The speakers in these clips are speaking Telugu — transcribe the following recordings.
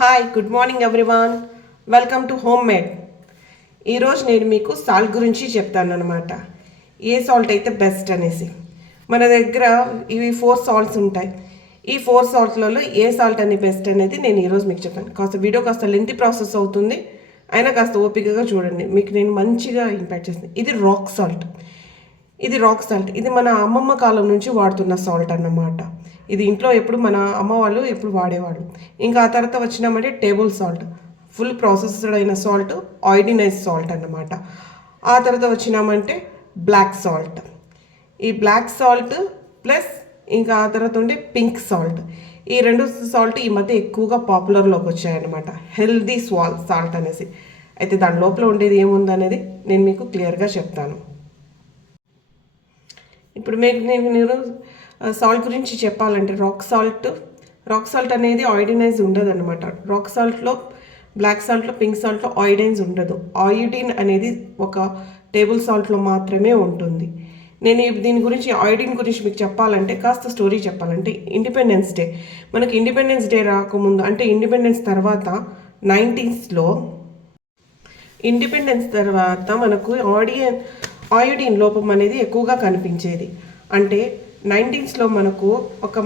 Hi good morning everyone, welcome to home made. ఈరోజు నేను మీకు సాల్ట్ గురించి చెప్తాను అనమాట. ఏ సాల్ట్ అయితే బెస్ట్ అనేసి. మన దగ్గర ఇవి 4 సాల్ట్స్ ఉంటాయి. ఈ 4 సాల్ట్లలో ఏ సాల్ట్ అనేది బెస్ట్ అనేది నేను ఈరోజు మీకు చెప్తాను. వీడియో కాస్త లెంతీ ప్రాసెస్ అవుతుంది, అయినా కాస్త ఓపికగా చూడండి, మీకు నేను మంచిగా ఇంపాక్ట్ చేస్తాను. ఇది రాక్ సాల్ట్. ఇది మన అమ్మమ్మ కాలం నుంచి వాడుతున్న సాల్ట్ అన్నమాట. ఇది ఇంట్లో ఎప్పుడు మన అమ్మ వాళ్ళు ఎప్పుడు వాడేవాళ్ళు. ఇంకా ఆ తర్వాత వచ్చినామంటే టేబుల్ సాల్ట్, ఫుల్ ప్రాసెస్డ్ అయిన సాల్ట్, ఆయిడినైజ్ సాల్ట్ అన్నమాట. ఆ తర్వాత వచ్చినామంటే బ్లాక్ సాల్ట్. ఈ బ్లాక్ సాల్ట్ ప్లస్ ఇంకా ఆ తర్వాత ఉండే పింక్ సాల్ట్. ఈ 2 సాల్ట్ ఈ మధ్య ఎక్కువగా పాపులర్లోకి వచ్చాయన్నమాట, హెల్దీ సాల్ట్ అనేసి. అయితే దాని లోపల ఉండేది ఏముందనేది నేను మీకు క్లియర్గా చెప్తాను. ఇప్పుడు నేను సాల్ట్ గురించి చెప్పాలంటే రాక్ సాల్ట్ అనేది ఆయిడినైజ్ ఉండదు అనమాట. రాక్ సాల్ట్లో, బ్లాక్ సాల్ట్లో, పింక్ సాల్ట్లో ఆయిడైన్స్ ఉండదు. ఆయిడిన్ అనేది ఒక టేబుల్ సాల్ట్లో మాత్రమే ఉంటుంది. నేను దీని గురించి, ఆయిడిన్ గురించి మీకు చెప్పాలంటే కాస్త స్టోరీ చెప్పాలంటే, మనకి ఇండిపెండెన్స్ డే రాకముందు, అంటే ఇండిపెండెన్స్ తర్వాత 90s ఇండిపెండెన్స్ తర్వాత మనకు ఆయోడిన్ లోపం అనేది ఎక్కువగా కనిపించేది. అంటే 90s మనకు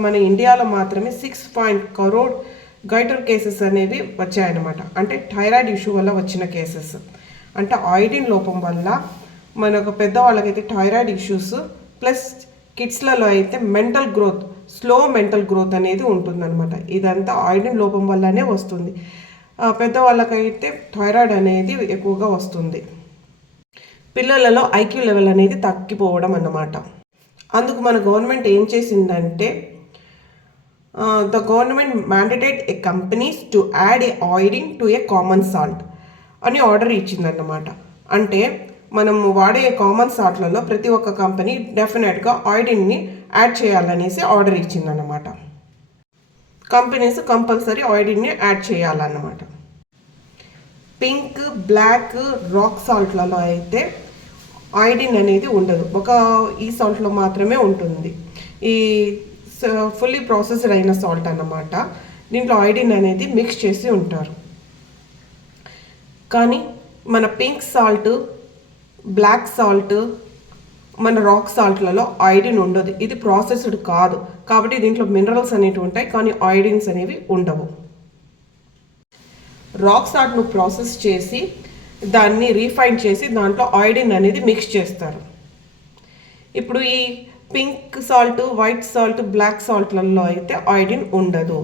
మన ఇండియాలో మాత్రమే 6 crore గైటర్ కేసెస్ అనేవి వచ్చాయన్నమాట. అంటే థైరాయిడ్ ఇష్యూ వల్ల వచ్చిన కేసెస్. అంటే ఆయోడిన్ లోపం వల్ల మనకు పెద్దవాళ్ళకైతే థైరాయిడ్ ఇష్యూస్, ప్లస్ కిడ్స్లలో అయితే స్లో మెంటల్ గ్రోత్ అనేది ఉంటుందన్నమాట. ఇదంతా ఆయోడిన్ లోపం వల్లనే వస్తుంది. పెద్దవాళ్ళకైతే థైరాయిడ్ అనేది ఎక్కువగా వస్తుంది. పిల్లలలో ఐక్యూ లెవెల్ అనేది తగ్గిపోవడం అన్నమాట. అందుకు మన గవర్నమెంట్ ఏం చేసిందంటే, the government mandated a companies to add a iodine to a common salt అని ఆర్డర్ ఇచ్చిందన్నమాట. అంటే మనం వాడే కామన్ సాల్ట్లలో ప్రతి ఒక్క కంపెనీ డెఫినెట్గా ఆయిడిన్ని యాడ్ చేయాలనేసి ఆర్డర్ ఇచ్చిందన్నమాట. కంపెనీస్ కంపల్సరీ ఆయిడిన్ని యాడ్ చేయాలన్నమాట. పింక్, బ్లాక్, రాక్ సాల్ట్లలో అయితే ఆయిడిన్ అనేది ఉండదు. ఈ సాల్ట్లో మాత్రమే ఉంటుంది. ఈ ఫుల్లీ ప్రాసెస్డ్ అయిన సాల్ట్ అన్నమాట. దీంట్లో ఆయిడిన్ అనేది మిక్స్ చేసి ఉంటారు. కానీ మన పింక్ సాల్ట్, బ్లాక్ సాల్ట్, మన రాక్ సాల్ట్లలో ఆయిడిన్ ఉండదు. ఇది ప్రాసెస్డ్ కాదు కాబట్టి దీంట్లో మినరల్స్ అనేవి ఉంటాయి, కానీ ఆయిడిన్స్ అనేవి ఉండవు. రాక్ సాల్ట్ను ప్రాసెస్ చేసి దాన్ని రీఫైన్ చేసి దాంట్లో ఆయిడిన్ అనేది మిక్స్ చేస్తారు. ఇప్పుడు ఈ pink salt, white salt, black సాల్ట్లలో అయితే ఆయిడిన్ ఉండదు.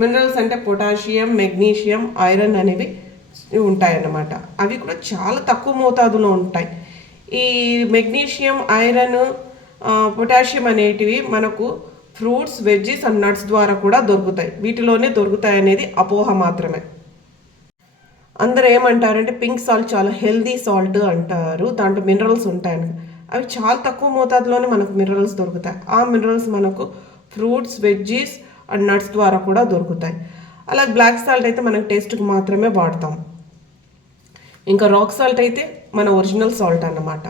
మినరల్స్ అంటే పొటాషియం, మెగ్నీషియం, ఐరన్ అనేవి ఉంటాయన్నమాట. అవి కూడా చాలా తక్కువ మోతాదులో ఉంటాయి. ఈ మెగ్నీషియం, ఐరన్, పొటాషియం అనేటివి మనకు ఫ్రూట్స్, వెజ్జెస్ అండ్ నట్స్ ద్వారా కూడా దొరుకుతాయి. వీటిలోనే దొరుకుతాయి అనేది అపోహ మాత్రమే. అందరూ ఏమంటారంటే పింక్ సాల్ట్ చాలా హెల్దీ సాల్ట్ అంటారు, దాంట్లో మినరల్స్ ఉంటాయని. అవి చాలా తక్కువ మోతాదులోనే మనకు మినరల్స్ దొరుకుతాయి. ఆ మినరల్స్ మనకు ఫ్రూట్స్, వెజ్జీస్ అండ్ నట్స్ ద్వారా కూడా దొరుకుతాయి. అలాగే బ్లాక్ సాల్ట్ అయితే మనకు టేస్ట్కి మాత్రమే వాడతాం. ఇంకా రాక్ సాల్ట్ అయితే మన ఒరిజినల్ సాల్ట్ అన్నమాట.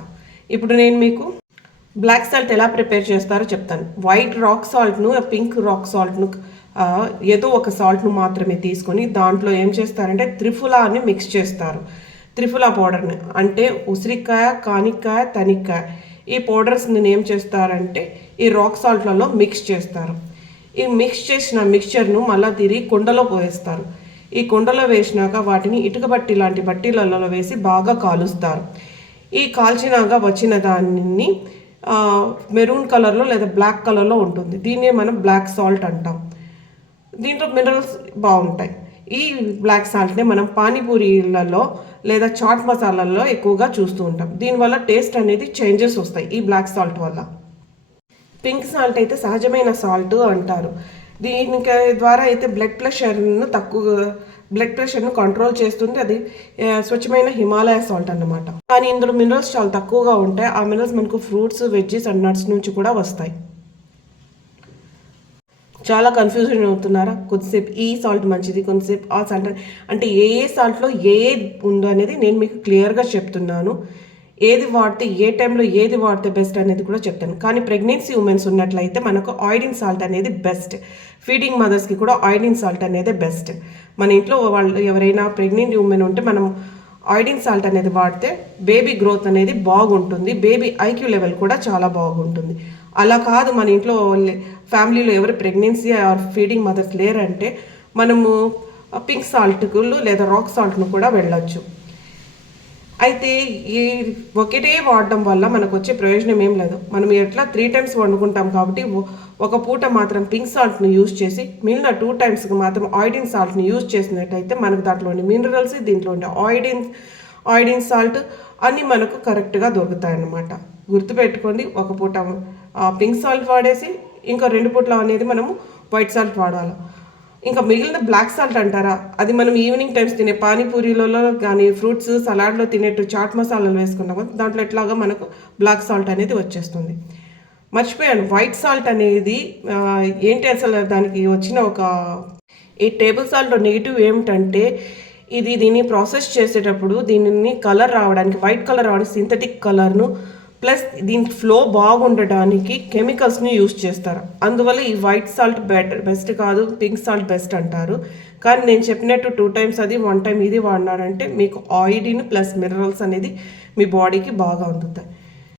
ఇప్పుడు నేను మీకు బ్లాక్ సాల్ట్ ఎలా ప్రిపేర్ చేస్తారో చెప్తాను. వైట్ రాక్ సాల్ట్ను, పింక్ రాక్ సాల్ట్ను, ఏదో ఒక సాల్ట్ను మాత్రమే తీసుకొని దాంట్లో ఏం చేస్తారంటే త్రిఫులా అని మిక్స్ చేస్తారు. త్రిఫులా పౌడర్ని, అంటే ఉసిరికాయ, కానిక్కాయ, తనిక్కాయ, ఈ పౌడర్స్ని ఏం చేస్తారంటే ఈ రాక్ సాల్ట్లలో మిక్స్ చేస్తారు. ఈ మిక్స్ చేసిన మిక్స్చర్ను మళ్ళీ తిరిగి కుండలో పోసేస్తారు. ఈ కుండలో వేసినాక వాటిని ఇటుక బట్టి లాంటి బట్టీలలో వేసి బాగా కాలుస్తారు. ఈ కాల్చినాక వచ్చిన దాన్ని మెరూన్ కలర్లో లేదా బ్లాక్ కలర్లో ఉంటుంది. దీన్నే మనం బ్లాక్ సాల్ట్ అంటాం. దీంట్లో మినరల్స్ బాగుంటాయి. ఈ బ్లాక్ సాల్ట్ని మనం పానీపూరీలలో లేదా చాట్ మసాలాల్లో ఎక్కువగా చూస్తూ ఉంటాం. దీనివల్ల టేస్ట్ అనేది చేంజెస్ వస్తాయి ఈ బ్లాక్ సాల్ట్ వల్ల. పింక్ సాల్ట్ అయితే సహజమైన సాల్ట్ అంటారు. దీనికి ద్వారా అయితే బ్లడ్ ప్రెషర్ను కంట్రోల్ చేస్తుంది. అది స్వచ్ఛమైన హిమాలయ సాల్ట్ అన్నమాట. కానీ ఇందులో మినరల్స్ చాలా తక్కువగా ఉంటాయి. ఆ మినరల్స్ మనకు ఫ్రూట్స్, వెజ్జెస్ అండ్ నట్స్ నుంచి కూడా వస్తాయి. చాలా కన్ఫ్యూజన్ అవుతున్నారా? కొద్దిసేపు ఈ సాల్ట్ మంచిది, కొద్దిసేపు ఆ సాల్ట్, అంటే ఏ సాల్ట్లో ఏ ఉందో అనేది నేను మీకు క్లియర్గా చెప్తున్నాను. ఏది వాడితే ఏ టైంలో ఏది వాడితే బెస్ట్ అనేది కూడా చెప్తాను. కానీ ప్రెగ్నెన్సీ ఉమెన్స్ ఉన్నట్లయితే మనకు ఆయిడిన్ సాల్ట్ అనేది బెస్ట్. ఫీడింగ్ మదర్స్కి కూడా ఆయిడిన్ సాల్ట్ అనేది బెస్ట్. మన ఇంట్లో వాళ్ళు ఎవరైనా ప్రెగ్నెంట్ ఉమెన్ ఉంటే మనం ఆయిడిన్ సాల్ట్ అనేది వాడితే బేబీ గ్రోత్ అనేది బాగుంటుంది, బేబీ ఐక్యూ లెవెల్ కూడా చాలా బాగుంటుంది. అలా కాదు మన ఇంట్లో ఫ్యామిలీలో ఎవరు ప్రెగ్నెన్సీ ఆర్ ఫీడింగ్ మదర్స్ లేరంటే మనము పింక్ సాల్ట్కు లేదా రాక్ సాల్ట్ను కూడా వెళ్ళొచ్చు. అయితే ఈ ఒకటే వాడడం వల్ల మనకు వచ్చే ప్రయోజనం ఏం లేదు. మనం ఎట్లా 3 టైమ్స్ వండుకుంటాం కాబట్టి ఒక పూట మాత్రం పింక్ సాల్ట్ని యూజ్ చేసి మిగిలిన 2 టైమ్స్కి మాత్రం ఆయిడిన్ సాల్ట్ని యూజ్ చేసినట్టయితే మనకు దాంట్లోని మినరల్స్, దీంట్లో ఆయిడిన్ సాల్ట్ అన్నీ మనకు కరెక్ట్గా దొరుకుతాయన్నమాట. గుర్తుపెట్టుకోండి, ఒక పూట పింక్ సాల్ట్ వాడేసి ఇంకా 2 పూటలు అనేది మనము వైట్ సాల్ట్ వాడాలి. ఇంకా మిగిలిన బ్లాక్ సాల్ట్ అంటారా, అది మనం ఈవినింగ్ టైమ్స్ తినే పానీపూరీలలో కానీ ఫ్రూట్స్ సలాడ్లో తినేట్టు చాట్ మసాలాలు వేసుకున్నాం కదా, దాంట్లో ఎట్లాగా మనకు బ్లాక్ సాల్ట్ అనేది వచ్చేస్తుంది. మర్చిపోయాను, వైట్ సాల్ట్ అనేది ఏంటి అసలు దానికి వచ్చిన ఈ టేబుల్ సాల్ట్లో నెగిటివ్ ఏమిటంటే దీన్ని ప్రాసెస్ చేసేటప్పుడు దీనిని కలర్ రావడానికి, వైట్ కలర్ రావడానికి సింథటిక్ కలర్ను ప్లస్ దీనికి ఫ్లో బాగుండడానికి కెమికల్స్ని యూజ్ చేస్తారు. అందువల్ల ఈ వైట్ సాల్ట్ బెస్ట్ కాదు, పింక్ సాల్ట్ బెస్ట్ అంటారు. కానీ నేను చెప్పినట్టు 2 టైమ్స్ అది 1 టైం ఇది వాడినారంటే మీకు ఆయిడిన్ ప్లస్ మినరల్స్ అనేది మీ బాడీకి బాగా అందుతాయి.